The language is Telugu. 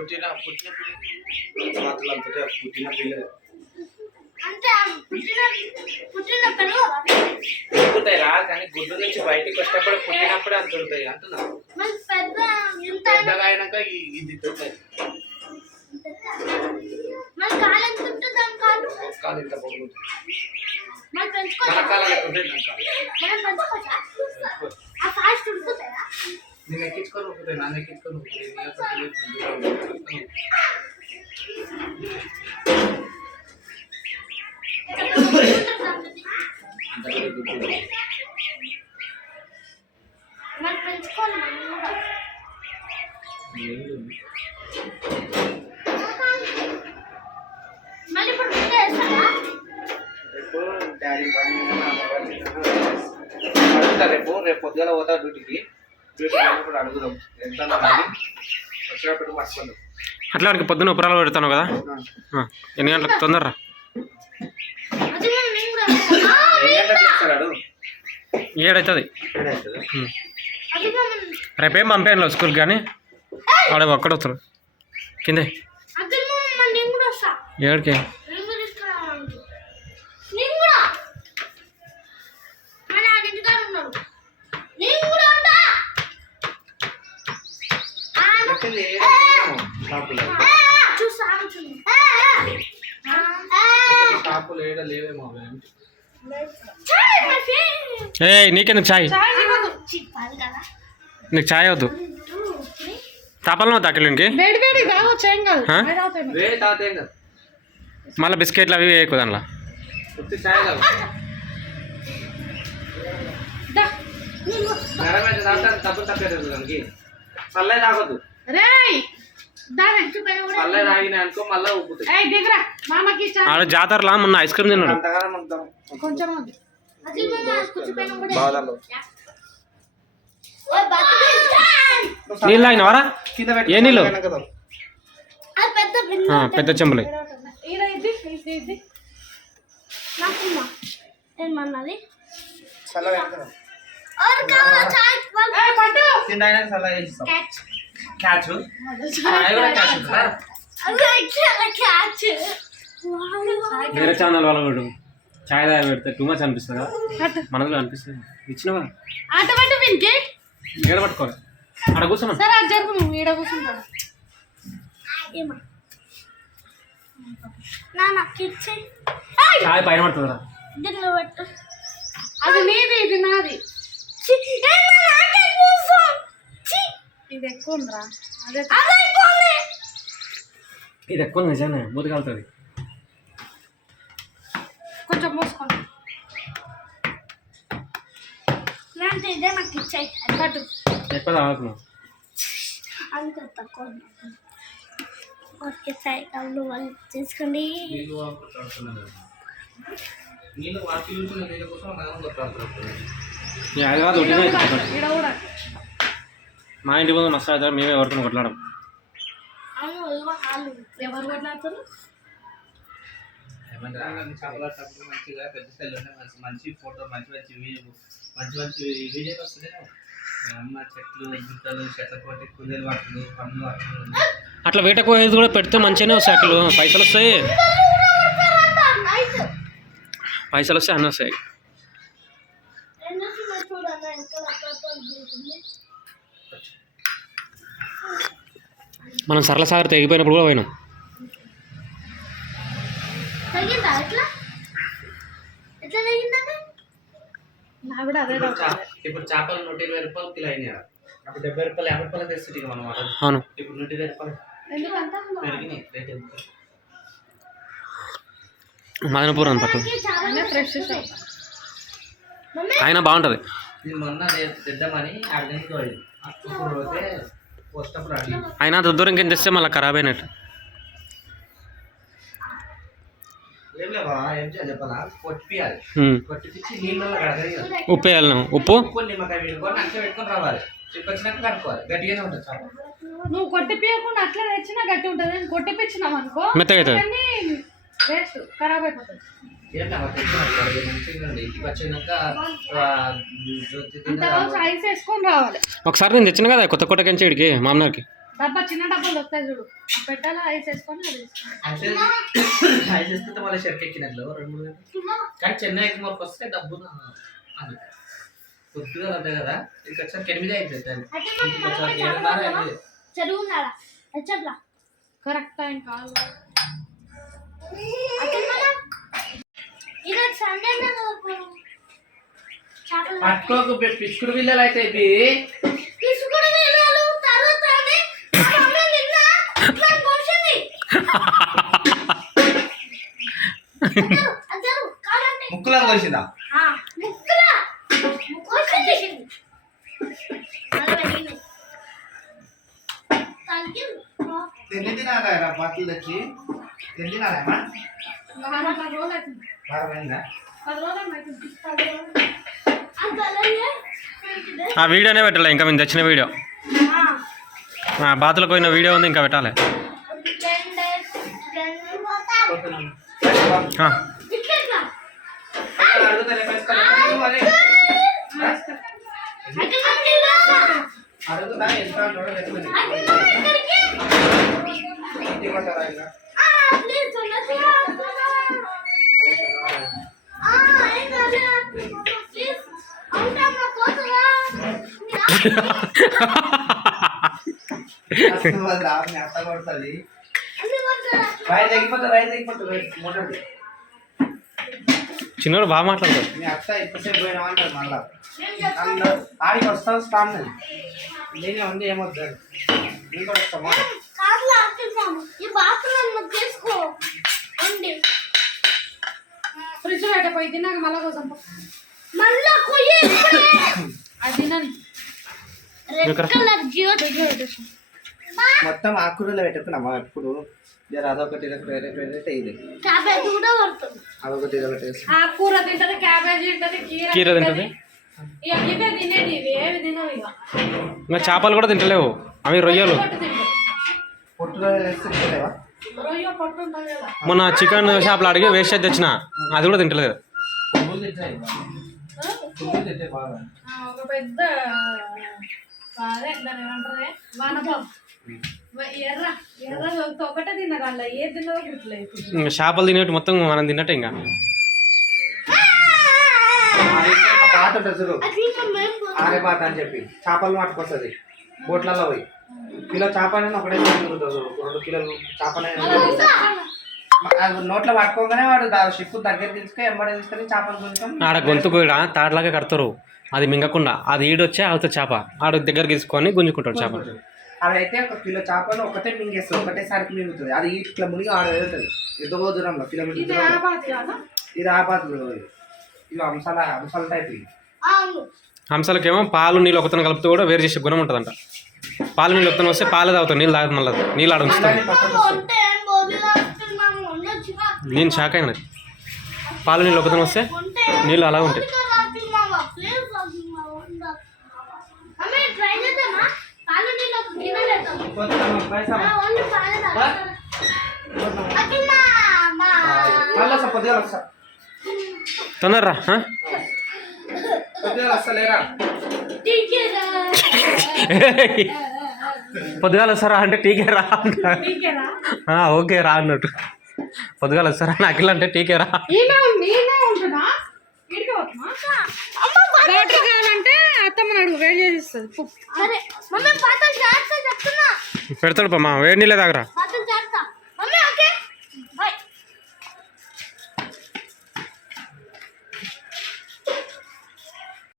పుట్టిన పుట్టిన మాటలు అంతటే పుట్టిన పిల్ల. పుట్టుతాయి రా కానీ గుడ్డు నుంచి బయటికి వచ్చేటప్పుడు పుట్టినప్పుడే అంత ఉంటాయి అంటున్నా పెద్దగా అయినాక ఇది ఇంత ఉడుకుతాయా? నేను ఎక్కించుకొని నన్ను ఉంటుంది. రేపు రేపు రేపు పొద్దున పోతా డ్యూటీకి. డ్యూటీ అడుగుదాం. ఎంత అట్లా వాడికి పొద్దున్న ఉపరాలు పెడతాను కదా? ఎన్ని గంటలకు? అడుగు ఏడవుతుంది రేపేం పంపాను స్కూల్కి కానీ? వాడు ఒక్కడ వస్తాడు. కిందే. ఏడికి నేను కూడా తీసుకురావాలంటే నేను కూడా మన ఆడింటి కాడ ఉన్నాడు నేను కూడా ఉంటా ఆ, ఎక్కడికి ఏడవుతున్నావు? షాపులో ఆ, చూస్తా ఆగుతుంది. ఆ, ఆ. ఆ, షాపులో ఏడ లేవేమో అవి. చాయ్ my favorite. ఏ నీకెందుకు ఛాయ్ కదా. నీకు ఛాయ్ వద్దు. తాపాలను ఏం కాదు. మళ్ళీ బిస్కెట్లు అవి వేయకు దాంట్లో. ఉత్తి చాయ్ కాదు దా. గరం అయితే తాగుతా తప్పు తప్పేది దానికి. చల్లే తాగొద్దు. రేయ్ ఆడ జాతరలా మొన్న ఐస్ క్రీమ్ తిన్నాడు. నీళ్ళు తాగినవారా ఏ నీళ్ళు? పెద్ద చెంబులు. ఏమన్నది? చల్లగా చేస్తాం క్యాచ్ క్యాచ్ వేరే ఛానల్ వాళ్ళు కూడా ఛాయ్ తాగి పెడితే టూ మచ్ అనిపిస్తుంది? మనలో అనిపిస్తుంది? ఇచ్చినవా? ఆట పట్టు వినికి ఏడ పట్టుకోవాలి. ఆడ కూర్చోమని సరే అది జరుపు నువ్వు ఈడ కూర్చుంటాడు ఛాయ్ పైన పెట్టు. అది నీది ఇది నాది. ఇది ఎక్కువ ఉందిరా. అదే. ఇది ఎక్కువ నిజానే మూతి కాలుతుంది కొంచెం మూసుకోండి. ఇదే నాకు ఇచ్చాయి ఎక్కువ తాగుతున్నావు అందుకే తక్కువ ఓకే సాయి కళ్ళు వాళ్ళు వాటి చూసిన నీళ్ళ కోసం హైదరాబాద్ ఒకటినే మా ఇంటి ముందు మస్తు అవుతారు మేమే ఎవరితో కొట్లాడడం అవును ఇదిగో హాలు ఎవరు కొట్లాడుతారు? చేపలప్పుడు మంచిగా పెద్ద సెల్ ఉంటే మంచి మంచి ఫోటో మంచి మంచి వీడియో మంచి మంచి వీడియోలు వస్తున్నాయి అమ్మ చెట్లు గుట్టలు చెట్ల కోటి కుందేలు వాటలు పండ్లు వాటలు అట్లా వేట కోయేది కూడా పెడితే మంచిగానే వస్తాయి అట్లు. పైసలు వస్తాయి. పైసలు వస్తాయి అన్నీ వస్తాయి. మనం సరళ సాగర్ తెగిపోయినప్పుడు కూడా పోయినాం. ఇప్పుడు చేపలు నూట ఇరవై రూపాయలు కిలో అయినాయి. అప్పుడు డెబ్బై రూపాయలు యాభై రూపాయలు తెస్తుంది మనం. అవును. ఇప్పుడు నూట ఇరవై రూపాయలు. ఎందుకంటే పెరిగినాయి రేట్ ఎంత? మదనపూర్ అని పట్టు షాప్ అయినా బాగుంటుంది. నేను మొన్న తెద్దామని ఇప్పుడు పోతే అయినా అంత దూరం కింద తెస్తే మళ్ళీ ఖరాబ్ అయినట్టు. ఉప్పు వేయాలి నువ్వు. ఉప్పు? ఉప్పు నిమ్మకాయ పెట్టుకొని అంతా పెట్టుకొని రావాలి. చిక్కొచ్చినాక కడుక్కోవాలి. గట్టిగానే ఉంటుంది చాలా. నువ్వు కొట్టిపియకుండా అట్లా తెచ్చినా గట్టి ఉంటుంది. నేను కొట్టిపించినాం అనుకో మెత్తగా వేస్ట్ ఖరాబ్ అయిపోతుంది. ఐస్ వేసుకొని రావాలి. ఒకసారి నేను తెచ్చిన కదా కొత్త కొట్ట కంచి ఇడికి మామనార్కి డబ్బా చిన్న డబ్బాలు వస్తాయి చూడు. పెట్టాలా ఐస్ వేసుకొని ఐదు వేసుకుంటే మళ్ళీ షర్ట్ ఎక్కినట్లు రెండు మూడు కానీ చెన్నై ఎగ్మోర్కి వస్తే డబ్బు పొద్దుగా అంతే కదా. ఇది వచ్చాక ఎనిమిది అయిపోతుంది చెరువు కరెక్ట్ టైం కాదు అయితే మనం ఈరోజు సండే చేపలు పట్టుకోకు పిచ్చుకుడు పిల్లలు అయితే కలిసిందా ఆ, ముక్కులా. కోసింది. అలా వెళ్ళింది. తగ్గింది. ఎన్ని తినాలి బట్టలు తెచ్చి. ఎన్ని తినాలేమా వారం పది రోజులు అవుతుంది వారమైందా పది రోజులు అవుతుంది పది రోజులు అంత అలాగే పెంచితే, ఆ వీడియోనే పెట్టాలి ఇంకా మేము తెచ్చిన వీడియో. బాతులకు పోయిన వీడియో ఉంది ఇంకా పెట్టాలి. అడుగుతా ఎంత అంటాడో చెప్పమని. అక్కడ ఇక్కడికి. ఇవ్వమంటారా ఇంకా? ఆ, ప్లీజ్ తొందరగా ఆ, ఏం కాదు. ప్లీజ్. ఉంటామా, పోతుందా? అసలు వాళ్ళు ఆమె అత్త కొడుతుంది. అన్ని పోతుందా? రైలు ఎక్కిపోతుంది, రైలు ఎక్కిపోతుంది, రైలు మోటార్ది. చిన్నోడు బాగా మాట్లాడతాడు మీ అత్త ఎంతసేపు పోయినా అంటారు మళ్ళా ఏం చెప్తావు? అందరూ ఆడికి వస్తావు స్టాండ్ నేనే ఉంది ఏమొద్దు నేను కూడా వస్తామా కార్లో ఆపుతున్నాము. ఈ బాత్రూమ్ తీసుకో అండి. ఫ్రిడ్జ్ పెట్టపోయి తిన్నాక మళ్ళా కోసం. మళ్ళా కొయ్యి అది రెడ్ కలర్ జియో మొత్తం ఆకుకూరలో పెట్టుకున్నామా ఎప్పుడు. అదొకటి ఇదొకటి ఇది క్యాబేజ్ కూడా పడుతుంది. అదొకటి ఇదొకటి వేసి. ఆ కూర తింటది క్యాబేజీ తింటది కీర కీర తింటది. ఇక ఇవే తినేది ఇవి ఏవి తినవు ఇక. ఇంకా చేపలు కూడా తింటలేవు. అవి రొయ్యలు. మొన్న చికెన్ షాప్లో అడిగి వేస్ట్ చేసి తెచ్చిన అది కూడా తింటలేదు ఒక పెద్ద అదే దాని ఏమంటారే వానపాం ఎర్ర ఎర్ర ఒకటే ఏ తిన్నదో గుర్తులేదు చేపలు తినేటి మొత్తం మనం తిన్నట్టే ఇంకా పాట ఉంటుంది పాట అని చెప్పి చేపలు మాట్టుకొస్తుంది బోట్లలో పోయి కిలో చేప అనేది ఒకటే రెండు కిలోలు చేప నోట్లో పట్టుకోగానే వాడు షిప్ దగ్గర తీసుకొని ఎంబడి తీసుకొని చేపలు కొంచెం ఆడ గొంతు కూడా తాటలాగా కడతారు. అది మింగకుండా. అది ఈడొచ్చే అవుతా చేప. ఆడ దగ్గర తీసుకొని గుంజుకుంటాడు చేప. అదైతే ఒక కిలో చేపలు ఒకటే మింగేస్తుంది ఒకటేసారికి మింగుతుంది. అది ఇట్లా మునిగి ఆడ వెళ్తుంది. ఎంతో దూరంలో కిలోమీటర్ ఇది దూరంలో. ఆపాతి ఇది ఆపాతులు ఇవి అంశాల అంశాల టైప్ హంసలకేమో పాలు నీళ్ళు ఒకతను కలుపుతూ కూడా వేరు చేసే గుణం ఉంటుందంట. పాలు నీళ్ళు ఒకతను వస్తే పాలు తాగుతాం నీళ్ళు తాగదు మళ్ళీ నీళ్ళు ఆడ ఉంచుతాం అలానే పక్కన వస్తాయి. ఉంటే ఏం బోబీగా వస్తున్నాము ఉండొచ్చుగా నేను షాక్ అయినా పాలు నీళ్ళు ఒకతను వస్తే నీళ్ళు అలా ఉంటాయి తొందరరా ఆ? పొద్దుగా వస్తా లేరా టీచర్ పొద్దుగాల వస్తారా అంటే టీకే రా ఓకే రా అన్నట్టు. పొద్దుగాల వస్తారా? నాకు అంటే టీకే రా. వాటర్ కావాలంటే అత్తమ్మ వేడి చేసి పెడతాడు పమ్మా వేడి నీళ్ళే తాగరా.